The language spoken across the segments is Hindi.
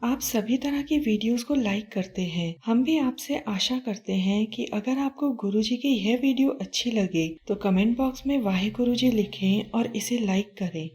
आप सभी तरह की वीडियोस को लाइक करते हैं। हम भी आपसे आशा करते हैं कि अगर आपको गुरुजी की यह वीडियो अच्छी लगे तो कमेंट बॉक्स में वाहे गुरुजी लिखें और इसे लाइक करें।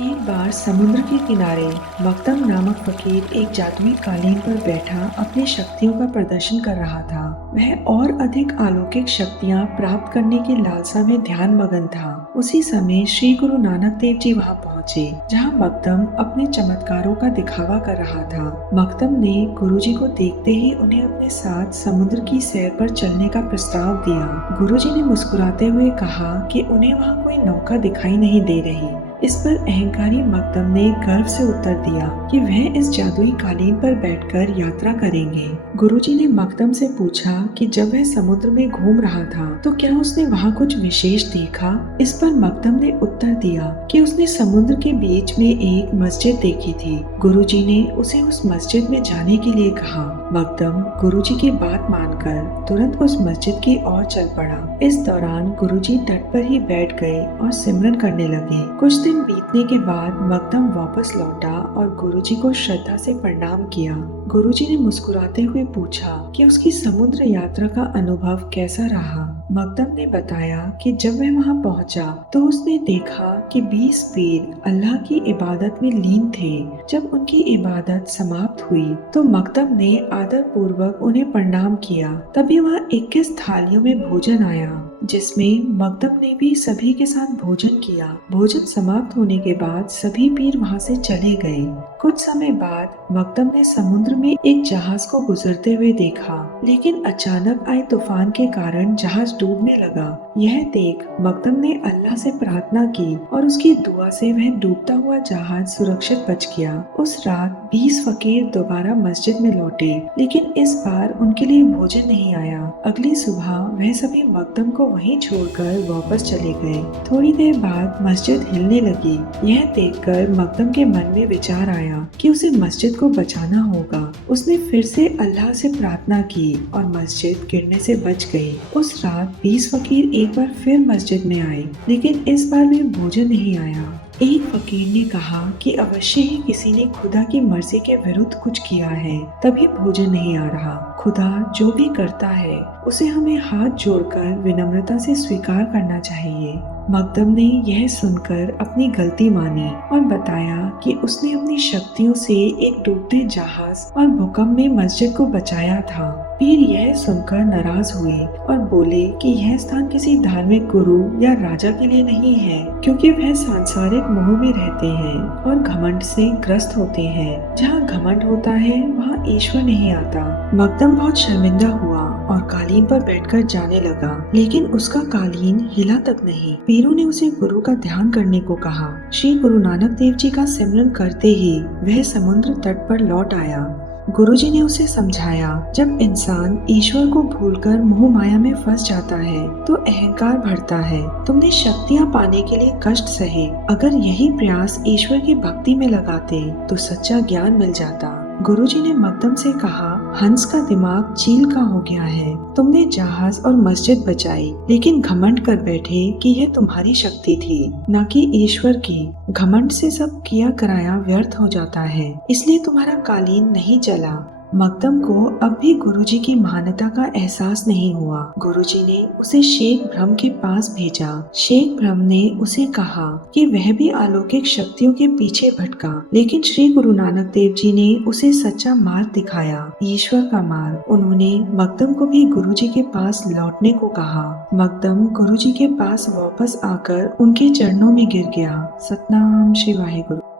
एक बार समुद्र के किनारे मकदम नामक फकीर एक जादुई कालीन पर बैठा अपनी शक्तियों का प्रदर्शन कर रहा था। वह और अधिक अलौकिक शक्तियां प्राप्त करने की लालसा में ध्यान मगन था। उसी समय श्री गुरु नानक देव जी वहां पहुंचे, जहां मकदम अपने चमत्कारों का दिखावा कर रहा था। मकदम ने गुरुजी को देखते ही उन्हें अपने साथ समुद्र की सैर पर चलने का प्रस्ताव दिया। गुरुजी ने मुस्कुराते हुए कहा कि उन्हें वहां कोई नौका दिखाई नहीं दे रही। इस पर अहंकारी मकदम ने गर्व से उत्तर दिया कि वह इस जादुई कालीन पर बैठकर यात्रा करेंगे। गुरुजी ने मकदम से पूछा कि जब वह समुद्र में घूम रहा था तो क्या उसने वहाँ कुछ विशेष देखा। इस पर मकदम ने उत्तर दिया कि उसने समुद्र के बीच में एक मस्जिद देखी थी। गुरुजी ने उसे उस मस्जिद में जाने के लिए कहा। मकदम गुरुजी की बात मानकर तुरंत उस मस्जिद की ओर चल पड़ा। इस दौरान गुरुजी तट पर ही बैठ गए और सिमरन करने लगे। कुछ दिन बीतने के बाद मकदम वापस लौटा और गुरुजी को श्रद्धा से प्रणाम किया। गुरुजी ने मुस्कुराते हुए पूछा कि उसकी समुद्र यात्रा का अनुभव कैसा रहा। मकदम ने बताया कि जब वह वहां पहुंचा तो उसने देखा कि 20 पीर अल्लाह की इबादत में लीन थे। जब उनकी इबादत समाप्त हुई तो मकदम ने आदर पूर्वक उन्हें प्रणाम किया। तभी वहां 21 थालियों में भोजन आया, जिसमें मकदम ने भी सभी के साथ भोजन किया। भोजन समाप्त होने के बाद सभी पीर वहां से चले गए। कुछ समय बाद मकदम ने समुद्र में एक जहाज को गुजरते हुए देखा, लेकिन अचानक आए तूफान के कारण जहाज डूबने लगा। यह देख मकदम ने अल्लाह से प्रार्थना की और उसकी दुआ से वह डूबता हुआ जहाज सुरक्षित बच गया। उस रात 20 फकीर दोबारा मस्जिद में लौटे, लेकिन इस बार उनके लिए भोजन नहीं आया। अगली सुबह वह सभी मकदम को वहीं छोड़कर वापस चले गए। थोड़ी देर बाद मस्जिद हिलने लगी। यह देखकर मकदम के मन में विचार आया कि उसे मस्जिद को बचाना होगा। उसने फिर से अल्लाह से प्रार्थना की और मस्जिद गिरने से बच गई। उस रात 20 फकीर एक बार फिर मस्जिद में आए, लेकिन इस बार भी भोजन नहीं आया। एक फकीर ने कहा कि अवश्य ही किसी ने खुदा की मर्जी के विरुद्ध कुछ किया है, तभी भोजन नहीं आ रहा। खुदा जो भी करता है उसे हमें हाथ जोड़कर विनम्रता से स्वीकार करना चाहिए। मकदम ने यह सुनकर अपनी गलती मानी और बताया कि उसने अपनी शक्तियों से एक डूबते जहाज और भूकंप में मस्जिद को बचाया था। पीर यह सुनकर नाराज हुए और बोले कि यह स्थान किसी धार्मिक गुरु या राजा के लिए नहीं है, क्योंकि वह सांसारिक मोह में रहते हैं और घमंड से ग्रस्त होते हैं। जहाँ घमंड होता है वहाँ ईश्वर नहीं आता। मकदम बहुत शर्मिंदा हुआ और कालीन पर बैठकर जाने लगा, लेकिन उसका कालीन हिला तक नहीं। पीरों ने उसे गुरु का ध्यान करने को कहा। श्री गुरु नानक देव जी का सिमरन करते ही वह समुद्र तट पर लौट आया। गुरुजी ने उसे समझाया, जब इंसान ईश्वर को भूलकर मोह माया में फंस जाता है तो अहंकार बढ़ता है। तुमने शक्तियाँ पाने के लिए कष्ट सहे, अगर यही प्रयास ईश्वर की भक्ति में लगाते तो सच्चा ज्ञान मिल जाता। गुरुजी ने मकदम से कहा, हंस का दिमाग चील का हो गया है। तुमने जहाज और मस्जिद बचाई, लेकिन घमंड कर बैठे कि यह तुम्हारी शक्ति थी, न कि ईश्वर की। घमंड से सब किया कराया व्यर्थ हो जाता है, इसलिए तुम्हारा कालीन नहीं चला। मकदम को अब भी गुरुजी की महानता का एहसास नहीं हुआ। गुरुजी ने उसे शेख ब्रह्म के पास भेजा। शेख ब्रह्म ने उसे कहा कि वह भी अलौकिक शक्तियों के पीछे भटका, लेकिन श्री गुरु नानक देव जी ने उसे सच्चा मार्ग दिखाया, ईश्वर का मार्ग। उन्होंने मकदम को भी गुरुजी के पास लौटने को कहा। मकदम गुरुजी के पास वापस आकर उनके चरणों में गिर गया। सतनाम श्री वाहेगुरु।